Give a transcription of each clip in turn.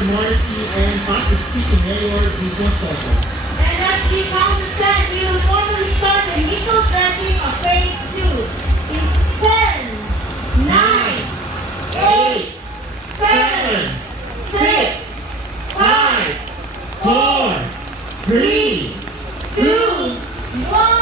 Her Modesty and Positivity to Mayor Vico Soto. And as we count to 10, we will formally start the initial dredging of phase 2 in 10, 9, 8, 7, 6, 5, 4, 3, 2, 1.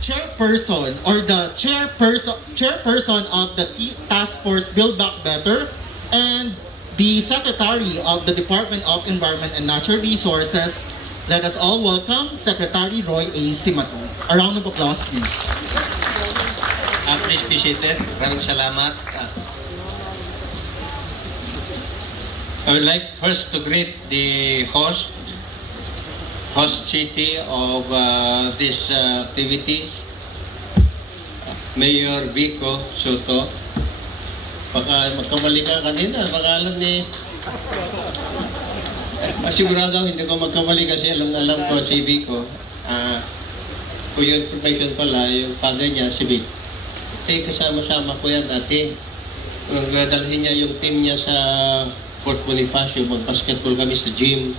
Chairperson or the chairperson of the Task Force Build Back Better and the Secretary of the Department of Environment and Natural Resources. Let us all welcome Secretary Roy A. Simato. A round of applause, please. Please be seated. Maraming salamat. I would like first to greet the host city of this activities, Mayor Vico Soto. Baka magkamali ka kanina, pangalan ni... Sigurado hindi ko magkamali kasi alam ko si Vico. For your information pala, yung father niya, si Vic. Eh, kasama-sama ko yan dati. Dalhin niya yung team niya sa Fort Bonifacio, mag-basketball kami sa gym.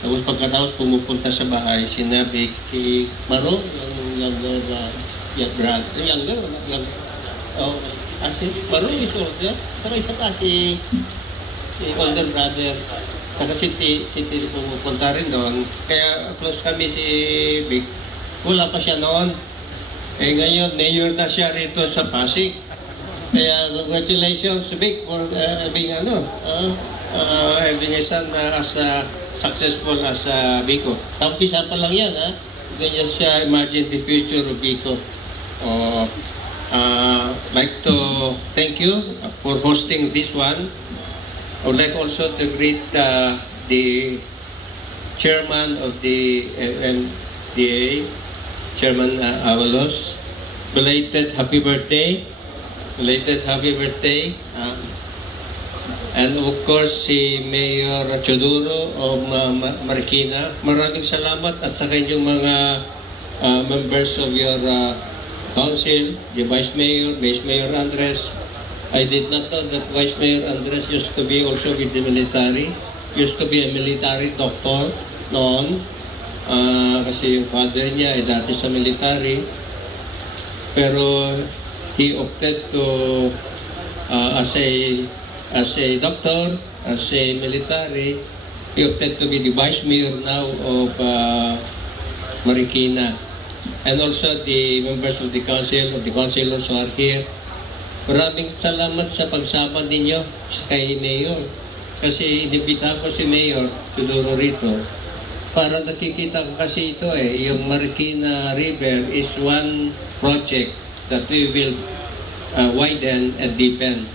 Tapos pagkatapos pumupunta sa bahay, sinabi si Maro, yung younger. Oh, si Maro is older. Saka isa pa si older brother. Saka si Tiri pumupunta rin doon. Kaya close kami si Vic. Wala pa siya noon. Eh ngayon, mayor na siya rito sa Pasig. Kaya congratulations Vic for being having a son as successful as Vico. Kampisa pa lang yan, ha? Ganyan siya imagine the future of Vico. Like to thank you for hosting this one. I would like also to greet the chairman of the MMDA, Chairman Avalos. Belated happy birthday. Belated happy birthday. And of course, si Mayor Choduro of Marikina. Maraming salamat at sa kanyang mga members of your council, the Vice Mayor Andres. I did not know that Vice Mayor Andres used to be also with the military. Used to be a military doctor noon. Kasi yung father niya ay dati sa military. Pero he opted to as a doctor, as a military, he opted to be the Vice Mayor now of Marikina. And also the members of the councilors who are here. Maraming salamat sa pagsama ninyo kay Mayor. Kasi inibitahan ko si Mayor Tudoro rito para nakikita ko kasi ito yung Marikina River is one project that we will widen and deepen.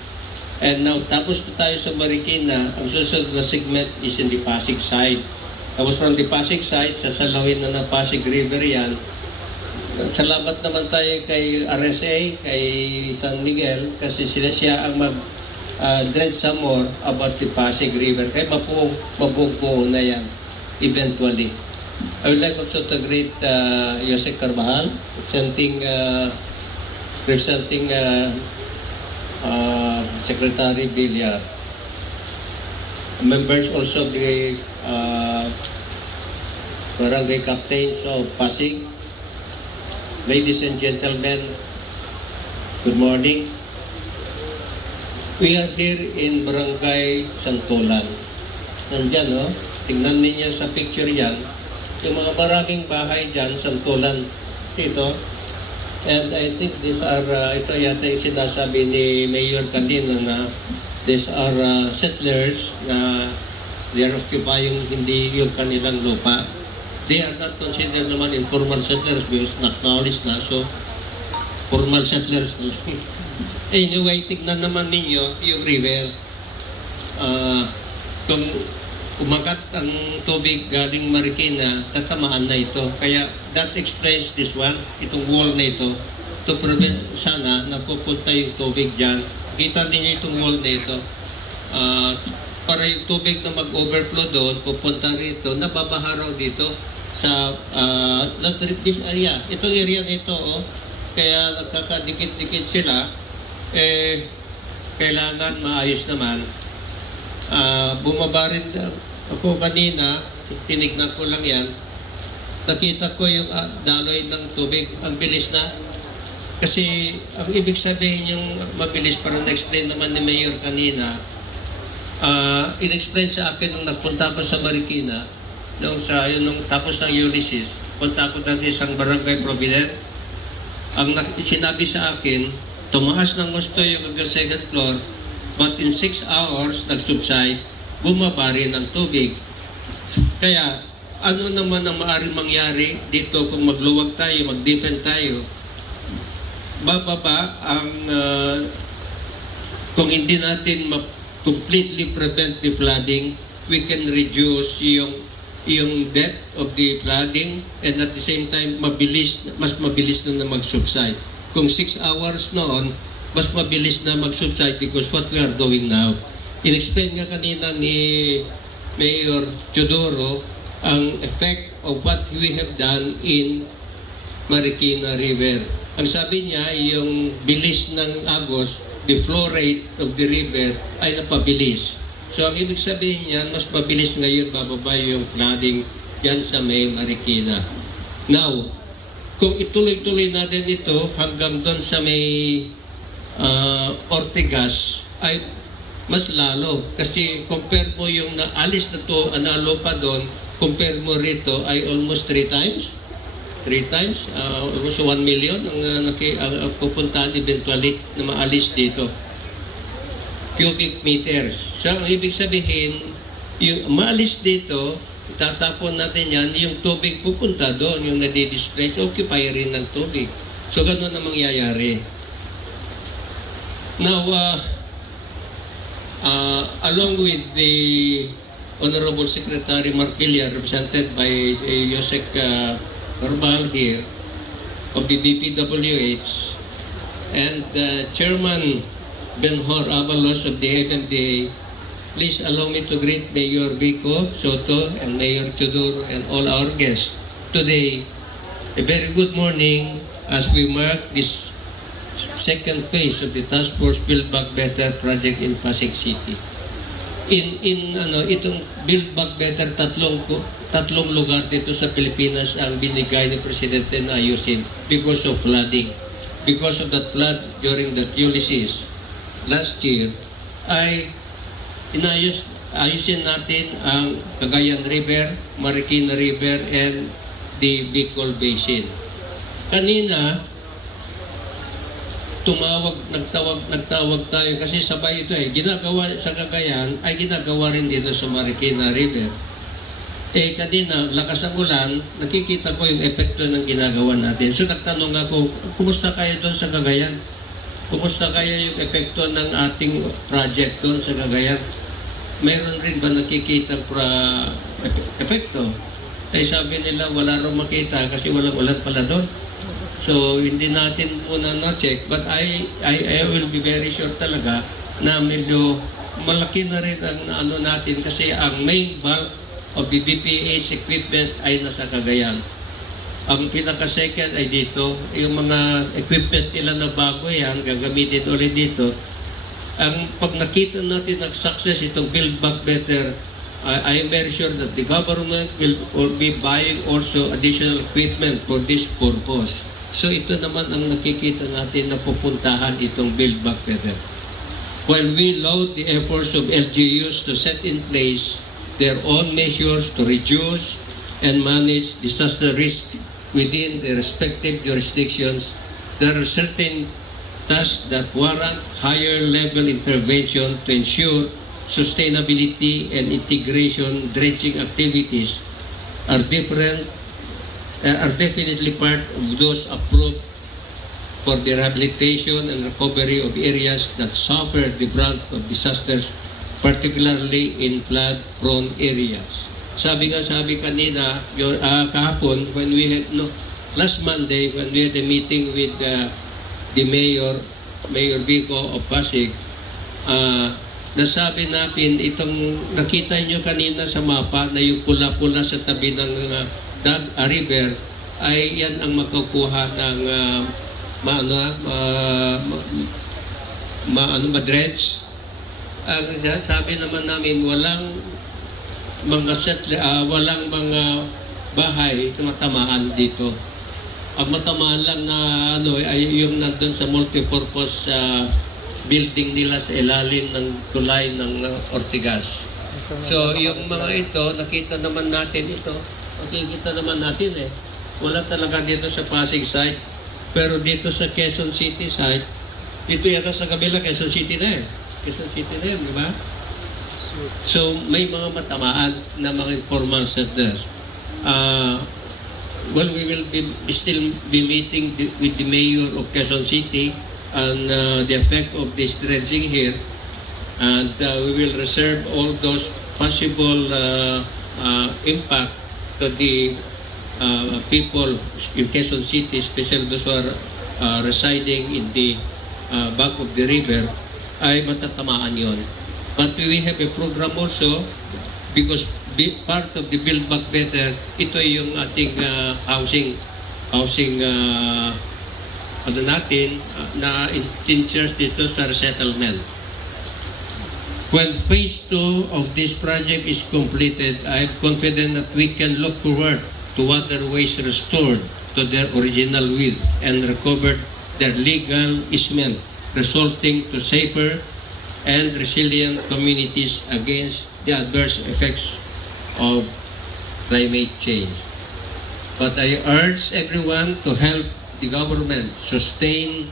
And now, tapos na tayo sa Marikina, ang susunod na segment is in the Pasig side. Tapos from the Pasig side, sasalawin na ng Pasig River yan. Salamat naman tayo kay RSA, kay San Miguel, kasi siya ang mag-dredge some more about the Pasig River. Kaya mabubuo na yan, eventually. I would like also to greet Jose Carvajal, representing Secretary Villar. Members also of the barangay captains of Pasig. Ladies and gentlemen, good morning. We are here in Barangay Santolan. Nandyan, no? Tingnan ninyo sa picture yan. Yung mga maraming bahay dyan, Santolan. Ito. And I think these are, ito yata yung sinasabi ni Mayor kanina na these are settlers na they are occupying hindi yung kanilang lupa. They are not considered naman informal settlers because acknowledged na. So, formal settlers. Anyway, tignan naman ninyo yung river. Kung umagat ang tubig galing Marikina, tatamaan na ito. Kaya that explains this one, itong wall na ito, to prevent sana na pupunta yung tubig dyan. Kita ninyo itong wall na ito. para yung tubig na mag-overflow doon, pupunta rito, nababaha raw dito sa this area. Itong area nito, oh, kaya nagkakadikit-dikit sila, kailangan maayos naman. Bumaba rin ako kanina, tinignan ko lang yan, nakita ko yung daloy ng tubig, ang bilis na. Kasi ang ibig sabihin yung mabilis, para na-explain naman ni Mayor kanina, in-explain sa akin nung nagpunta ko sa Marikina, nung tapos ng Ulysses, punta ko dati sa isang barangay Provident. Ang sinabi sa akin, tumaas ng gusto yung hanggang second floor, but in 6 hours, nag-subside, bumaba rin ang tubig. Kaya, ano naman ang maaaring mangyari dito kung magluwag tayo, mag-deepen tayo, bababa ang, kung hindi natin completely prevent the flooding, we can reduce yung depth of the flooding, and at the same time, mas mabilis na mag-subside. Kung 6 hours noon, mas mabilis na mag-subside because what we are doing now. In-explain nga kanina ni Mayor Teodoro ang effect of what we have done in Marikina River. Ang sabi niya, yung bilis ng Agos, the flow rate of the river ay napabilis. So ang ibig sabihin niyan, mas mabilis ngayon bababa yung flooding yan sa may Marikina. Now, kung ituloy-tuloy natin ito hanggang doon sa may Ortigas, ay mas lalo. Kasi compare mo yung naalis na to, analo pa doon, compare mo rito ay almost 3 times. 3 times, almost 1 million ang pupuntahan eventually na maalis dito. Cubic meters. So, ang ibig sabihin, yung maalis dito, itatapon natin yan, yung tubig pupunta doon, yung nadi-displace, occupy rin ng tubig. So, ganun na mangyayari. Now, along with the Honorable Secretary Marquilla, represented by Yosek Verbal here of the DPWH, and Chairman Benhor Avalos of the FMDA, please allow me to greet Mayor Vico Soto and Mayor Teodoro and all our guests. Today, a very good morning as we mark this second phase of the Task Force Build Back Better project in Pasig City. Itong Build Back Better, tatlong lugar dito sa Pilipinas ang binigay ni Presidente na ayusin because of flooding. Because of that flood during the Ulysses last year, ay ayusin natin ang Cagayan River, Marikina River, and the Bicol Basin. Kanina, nagtawag tayo kasi sabay ito ginagawa sa Cagayan ay ginagawa rin dito sa Marikina River. Kanina, lakas ng ulan, nakikita ko yung epekto ng ginagawa natin. So nagtanong ako, kumusta kayo doon sa Cagayan? Kumusta kaya yung epekto ng ating project doon sa Cagayan? Meron rin ba nakikita epekto? Ay sabi nila, wala rin makita kasi walang ulan pala doon. So, hindi natin muna na-check, but I will be very sure talaga na medyo malaki na rin ang natin kasi ang main bulk of the DPA's equipment ay nasa Cagayan. Ang pinaka-second ay dito, yung mga equipment nila na bago yan, gagamitin ulit dito. Pag nakita natin nag-success itong Build Back Better, I am very sure that the government will be buying also additional equipment for this purpose. So ito naman ang nakikita natin na pupuntahan itong Build Back Better. While we laud the efforts of LGUs to set in place their own measures to reduce and manage disaster risk within their respective jurisdictions, there are certain tasks that warrant higher level intervention to ensure sustainability and integration. Dredging activities are definitely part of those approved for the rehabilitation and recovery of areas that suffered the brunt of disasters, particularly in flood-prone areas. Sabi kanina, kahapon, when we had, last Monday, when we had a meeting with the Mayor Vico of Pasig, nasabi natin itong nakita nyo kanina sa mapa na yung pula-pula sa tabi ng river ay yan ang makukuha ng madredge. Ang sabi naman namin walang walang mga bahay na matamaan dito. Ang matamaan lang na ay yung nandun sa multipurpose building nila sa ilalim ng tulay ng Ortigas. So, yung mga ito, nakita naman natin ito. Makikita naman natin wala talaga dito sa Pasig site. Pero dito sa Quezon City site, dito yata sa kabila, Quezon City na Quezon City na di ba? So, may mga matamaan na mga informal settlers. Well, we will still be meeting with the mayor of Quezon City on the effect of this dredging here, and we will reserve all those possible impact to the people in Quezon City, especially those who are residing in the back of the river, ay matatamaan yon. But we have a program also because part of the Build Back Better, ito yung ating housing natin na in charge dito sa resettlement. When phase 2 of this project is completed, I am confident that we can look forward to waterways restored to their original width and recovered their legal easement, resulting to safer and resilient communities against the adverse effects of climate change. But I urge everyone to help the government sustain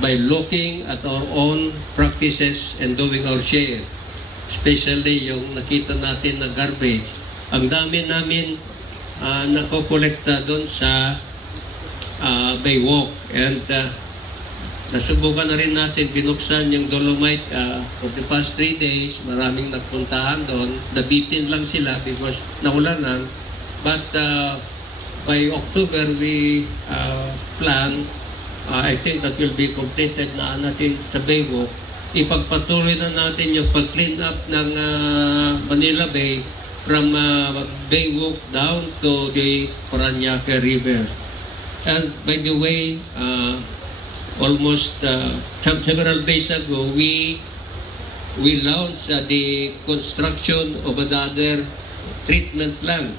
by looking at our own practices and doing our share. Especially yung nakita natin na garbage. Ang dami namin nakokolekta doon sa Baywalk. And nasubukan na rin natin, binuksan yung Dolomite for the past 3 days. Maraming nagpuntahan doon. Nabitin lang sila because naulanan. But by October, we plan, I think that will be completed na natin sa Baywalk. Ipagpatuloy na natin yung pag-clean up ng Manila Bay from Baywalk down to the Parañaque River. And by the way, almost several days ago, we launched the construction of another treatment plant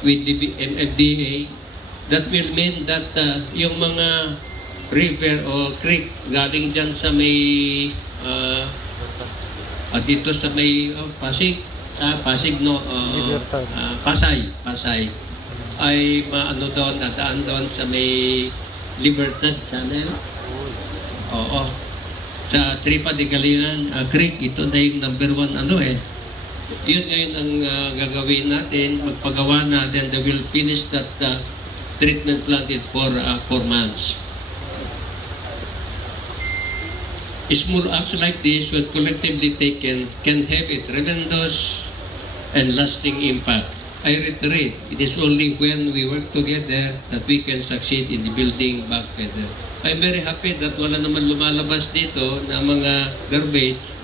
with the MFDA. That will mean that yung mga river o creek galing dyan sa may dito sa may Pasig Pasay ay maano doon, nadaan doon sa may Libertad Channel. Oo. Sa Tripa de Galinan Creek, ito na yung number 1 Yun ngayon ang gagawin natin, magpagawa na, then they will finish that treatment plant for 4 months. Small acts like this, when collectively taken, can have a tremendous and lasting impact. I reiterate, it is only when we work together that we can succeed in the building back better. I'm very happy that wala naman lumalabas dito na mga garbage.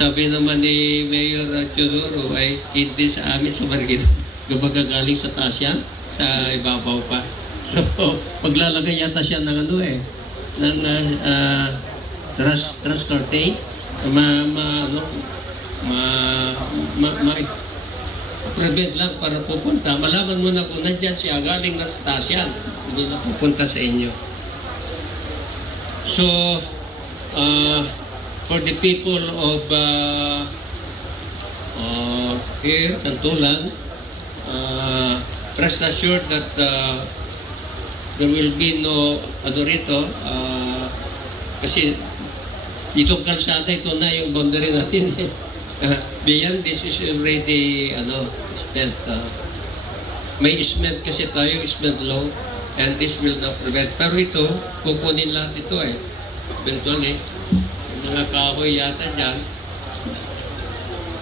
Sabi naman ni Mayor Teodoro ay hindi sa amin sa Marikina. Kumbaga galing sa taas yan, sa ibabaw pa. So, paglalagay yata siya ng ng trust curtain, prevent lang para pupunta. Malaman mo na kung nandyan siya, galing na sa taas yan. Hindi na pupunta sa inyo. So, for the people of here, Cantulan, rest assured that there will be no rito, kasi itong kalsada, ito na yung boundary natin. Beyond this is already spent. May cement kasi tayo, cement law, and this will not prevent. Pero ito, kukunin lahat ito eventually. Yung mga kahoy yata dyan.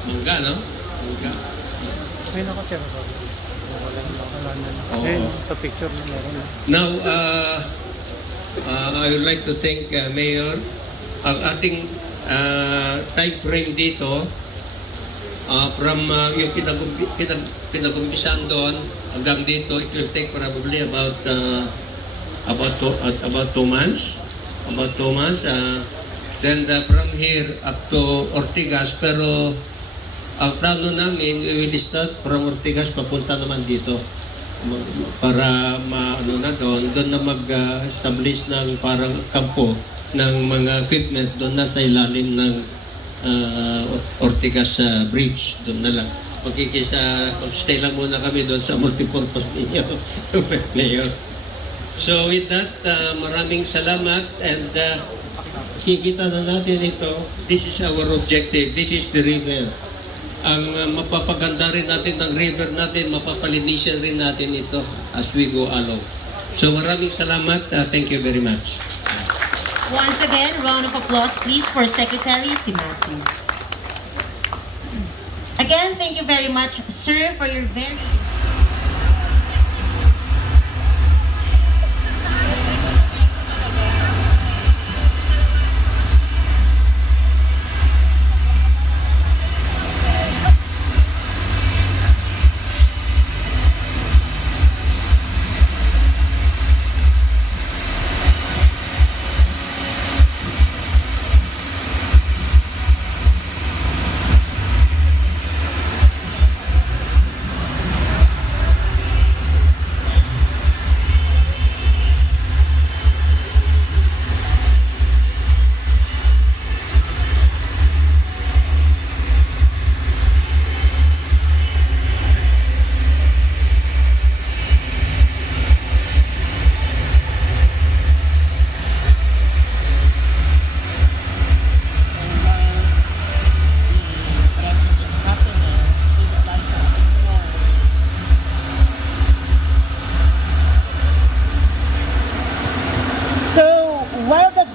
Mangga, no? Mangga. May nakatira ba? Wala na. Oo. Sa picture na meron. Now, I would like to thank Mayor ang ating time frame dito, from yung pinagumpisan doon hanggang dito, it will take probably about 2 months. About 2 months. Then from here up to Ortigas, pero ang plano namin, we will start from Ortigas papunta naman dito para maano na doon na mag-establish ng parang kampo ng mga equipment doon na sa ilalim ng Ortigas Bridge. Doon na lang. Mag-stay lang muna kami doon sa multipurpose ninyo, Mayor. So with that, maraming salamat and kikita na natin ito. This is our objective. This is the river. Ang mapapaganda rin natin ng river natin, mapapalinisan rin natin ito as we go along. So maraming salamat. Thank you very much. Once again, round of applause please for Secretary si Matthew. Again, thank you very much, sir, for your very...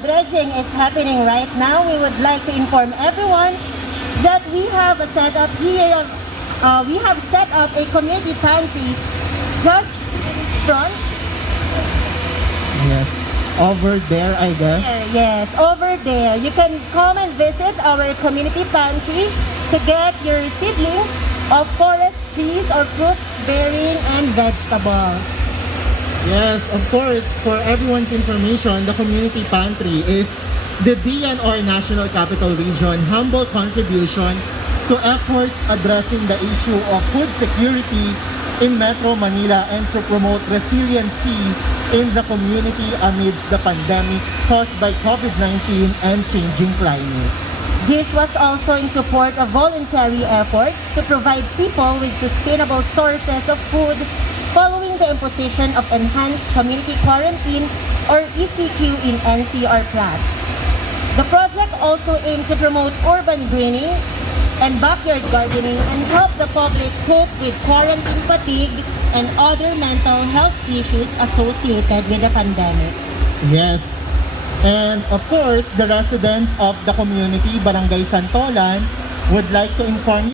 Dredging is happening right now. We would like to inform everyone that we have set up here. We have set up a community pantry just front. Yes. Over there, I guess. Yes, over there. You can come and visit our community pantry to get your seedlings of forest trees or fruit bearing and vegetables. Yes, of course, for everyone's information, the community pantry is the DNR National Capital Region humble contribution to efforts addressing the issue of food security in Metro Manila and to promote resiliency in the community amidst the pandemic caused by COVID-19 and changing climate. This was also in support of voluntary efforts to provide people with sustainable sources of food following the imposition of enhanced community quarantine or ECQ in NCR Plus. The project also aimed to promote urban greening and backyard gardening and help the public cope with quarantine fatigue and other mental health issues associated with the pandemic. Yes. And of course, the residents of the community, Barangay Santolan, would like to inform